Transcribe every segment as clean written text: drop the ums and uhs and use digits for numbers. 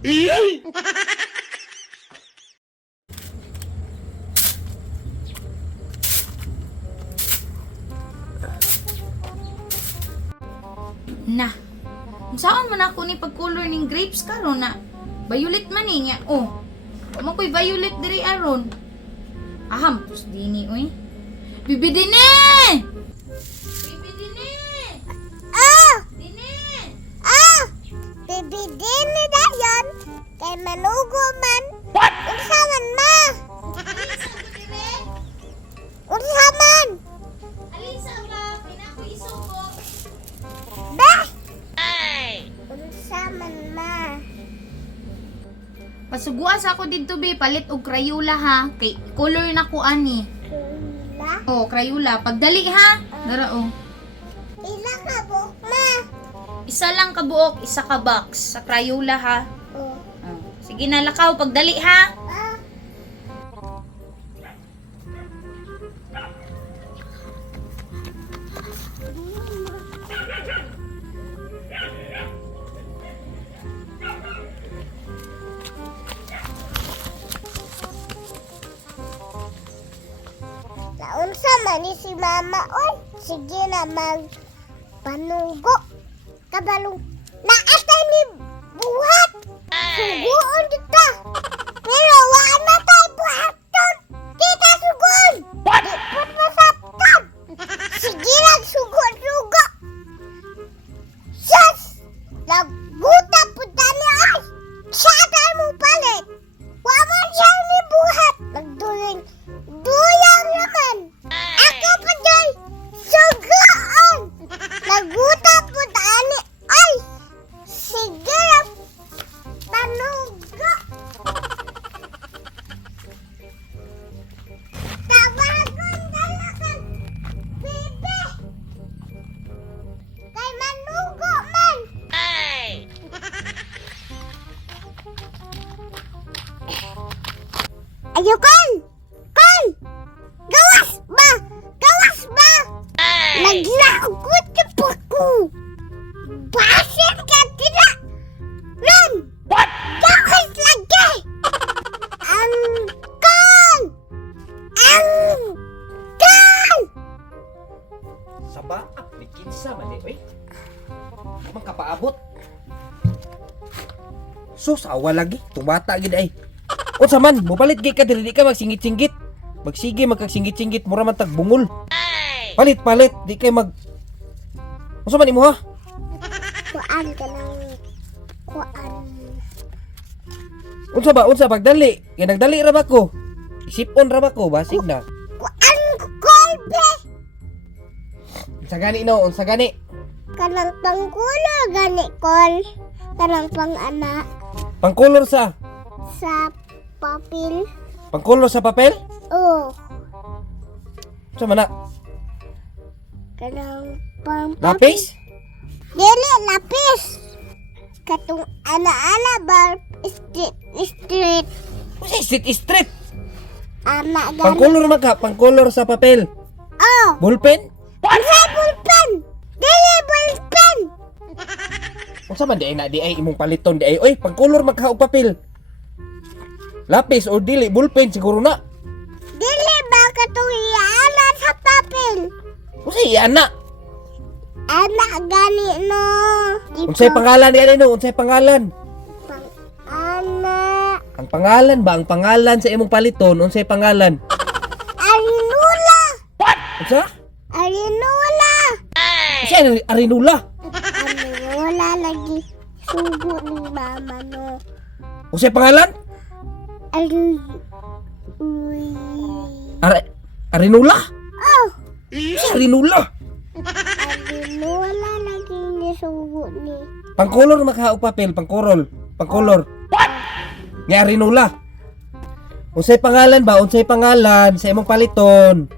Na, saan man ako ni pag-color ning grapes karon na violet man niya. Oh, mo ko'y violet diri aron. Aham, pus dini oy. Bibi dini! Bibi dini! Dini! Bibi dini dayon kay manugo man. What? Unsa man ma? Unsa man? Alisa ba? Pinako isugo. Ba? Unsa man ma? Pasuguas ako dito be, palit og Crayola ha. Kay color na ko ani. Kula? Oh, Crayola. Pagdali ha. Dara oh. Ila ka buok ma. Isa lang ka buok, isa ka box sa Crayola ha. Oh. Oh. Sige na lakaw, pagdali ha. Unsa man ni si mama oy? Sige na panugo. Kabalong naatay ni buhat. Suguon kita. Pero wa na tay buhaton. Kita sugon. Di pud masaptan. Sige lang sugo. Sus! Laguta pud tani ay. Sada mo palit. Wa man siya ni buhat. Nagduling duyang naman. Ako pa dyan. Sugoon. Laguta po tani. Ay! Sige lang. Panugo. Tawagon dalakan. Bebe. Kay manugo man. Ayokon! Kon! Gawas ba? Gawas ba? Naglagot yung puko. Basin ka tila. Run! What? Gawas lagi! Ang kon! Ang kon! Saba, may kinsa man eh, oy. Namang kapaabot. Sus, awa lagi. Tumata gid ay. Unsa man, mopalit gid ka diri di ka magsingit-singit. Magsige magkagsingit-singit mura man tag bungol. Palit, di kay mag. Unsa man imo ha? Kuan ka ng kuan. Unsa pagdali? Kay nagdali ra ba ko? Isipon ra ba ko, basig na. Kuan ko kolbe. Unsa gani no? Unsa gani? Kanang pangkulo gani kol. Kanang pang-ana Pangkolor sa papel. Pangkolor sa papel? Oh, Unsa man na? kanang pang Lapis? Dili lapis. Katong ana-ana bar street. Unsa street? Ana gani. Pangkolor maka, pangkolor sa papel. Oh, Ballpen? unsa bulpen? Dili bulpen. Unsa man di ay imong paliton di ay oy pangkolor magka og papel. Lapis or dili ballpen siguro na. Dili ba katong ana sa papel? Unsa ana? Ana gani no. Unsay pangalan ni no? Unsay pangalan? Ana Ang pangalan ba ang pangalan sa imong paliton unsay pangalan? Arinula. Unsa? Arinula. Unsa Arinula? Arinula lagi. Sugo ni mama no. Unsay pangalan? Arinula? Oh, Unsay Arinula? Arinula lagi ni sugo ni. Pangkolor magka og papel, pangkolor. Ni Arinula. Unsay pangalan ba? Unsay pangalan sa imong paliton?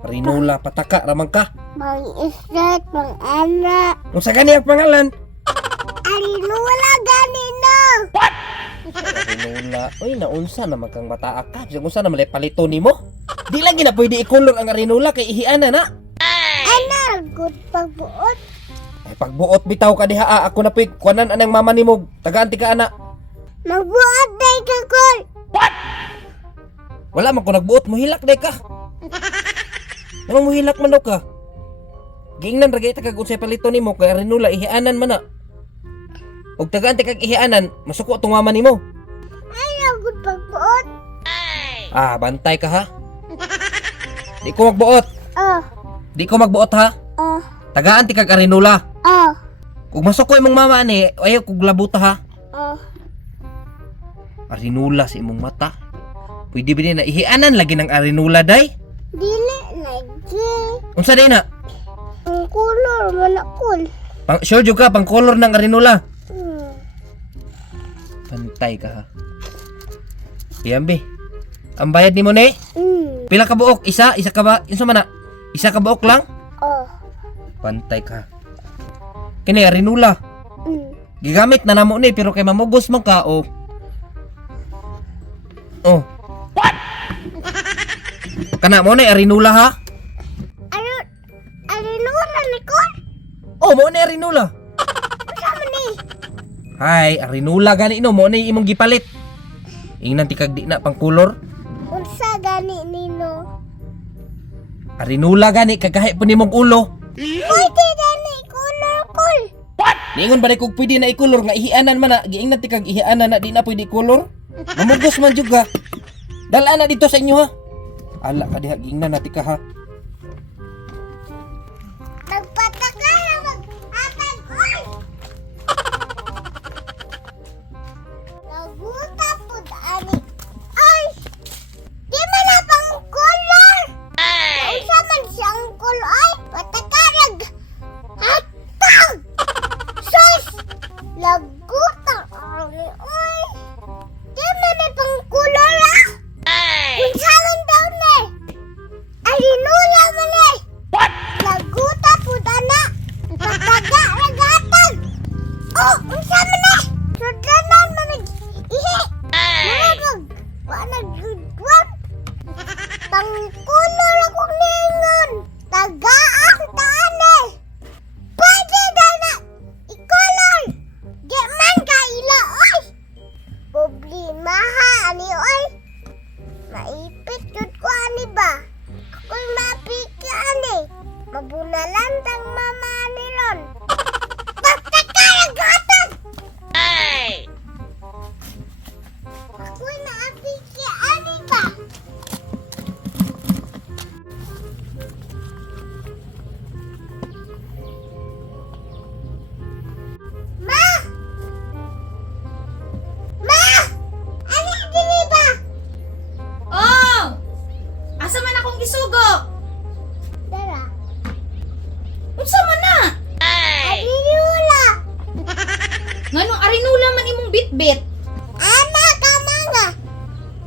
Arinula, pataka ramang ka. Mang isret, mang ana. Unsa gani ang pangalan? Arinula gani no. Arinula. Uy, naunsa naman kang mataak ka. Bisag unsa naman paliton nimo? Di lagi na pwede i-color ang Arinula kay ihiana na. Ana, good pagbuot. Ay pagbuot bitaw ka diha, ako na puy kuanan anang mama nimo. Tagaan ti ka ana. Magbuhat day ka, Kol. Wala man ko nagbuot, muhilak day ka. Namang muhilak man daw ka. Giingnan ragay ta kag unsay palito nimo kay Arinula ihianan man na. Og tagaan ti kag ihianan, masuko tong mama nimo. Ayaw gud pagbuot. Ah, bantay ka ha. Di ko magbuot. Oh, Di ko magbuot ha. oh, Tagaan ti kag Arinula. oh, Kung masuko imong mama ni, ayaw kog labuta ha. oh. Arinula sa imong mata. Pwede ba na ihianan lagi ng Arinula day? Dili lagi. Unsa day na? Ang kulor manakul. Sure jud ka pang color ng Arinula. Hmm. Bantay ka ha. Iyambi. Ang bayad nimo ni? Pila ka buok? Isa ka ba? Insa man na? Isa ka buok lang? Oh. Bantay ka. Kini Arinula. Gigamit na namo ni pero kay mamugos man ka o. Oh. What? Kana mo ni Arinula ha? Ano lura ni Kol? Oh, mo ni Arinula. Sama ni. Hay, Arinula gani no mo ni imong gipalit. Ingnan ti kag di na pang color. Unsa gani nino? Arinula gani kagahi po nimong ulo. Pwede gani kulor Kol. Niingon ba kog pwede na i-color nga ihianan man na giingnan ti kag ihianan na di na pwede color. Mamugos man jud ka. Dala na dito sa inyo ha. Ala ka diha giingnan na ti ka ha. Nagpataka na mag-atag Kol. Naguta po ani. Ay! Di man na pang kulor. Unsa man siyang kulor? Pataka nag hatag. Sus! Laguta ani. Ay! Di man na pang kulor ah. Unsa man daw ni? Arinula man eh. Laguta po dana. Pataga ragatag. Oh, unsa man eh? Sudanan man ihi. Managag. Wanag gudwag. Pangkulor akong ningon. Tagaang taane. Pwede dana. Ikolor. Di man kaila oy. Problema ha ani oy. Maipit jud ko ani ba? Ako'y mapika ani. Mabunalan tang mama ni Ron. Pagkakaragatag! Ako'y mapika ani ba? Ma! Ma! Ano dili ba? Oh! Asa man akong gisugo? Dara. Unsa man na? Arinula. Nganong Arinula man imong bitbit? Ama ka mga.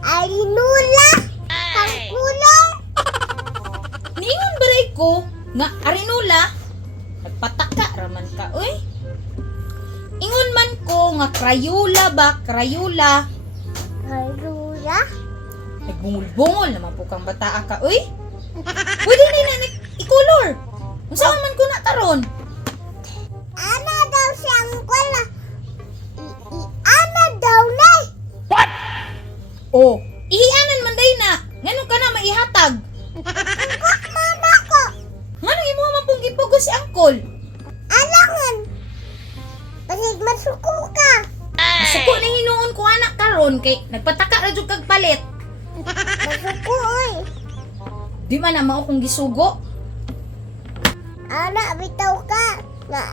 Arinula. Pangkulong. Niingon baray ko nga Arinula nagpataka raman ka oy. Ingon man ko nga Crayola ba, Crayola. Arinula. Nagbungol-bungol naman po kang bataa ka oy. Pwede ni na i-color. Unsaon man ko na karon? Ana daw siyang kwala. Ana daw na. Oh, ihianan man day na. Nganong ka na maihatag? Angkot mama ko. Nganong imo man pong gipugos si Angkol? Alangan. Pasig masuko ka. Suko na hinuon ko anak karon kay nagpataka ra jud kag palit. Masuko oy. Di man na mao kong gisugo. Ana bitaw ka. Nga.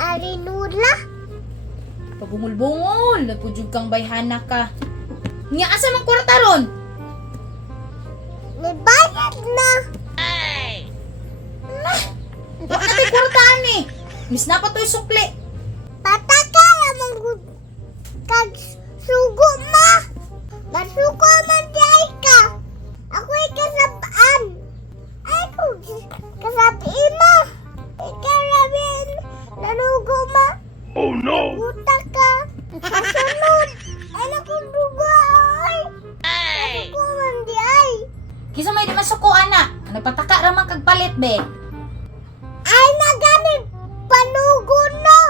Arinula. Pabungol-bungol, nagpujud kang bayhana ka. Nya asa man kwarta ron? Nibayad na. Wa na tay kwartaan ni. Mis na pa to'y sukli. Pataka lamang gud. Kag sugo ma. Masuko man day ka. Ako'y kasabaan. Ako kasabi ma. Ikaw ramin. Nanugo ma. Oh no. Buta ka. Kasunod. Ano kong dugo ay. Masuko man di ay. Kisa may di masuko ana. Nagpataka ra man kag palit be. Ay na ganit. Panugo no.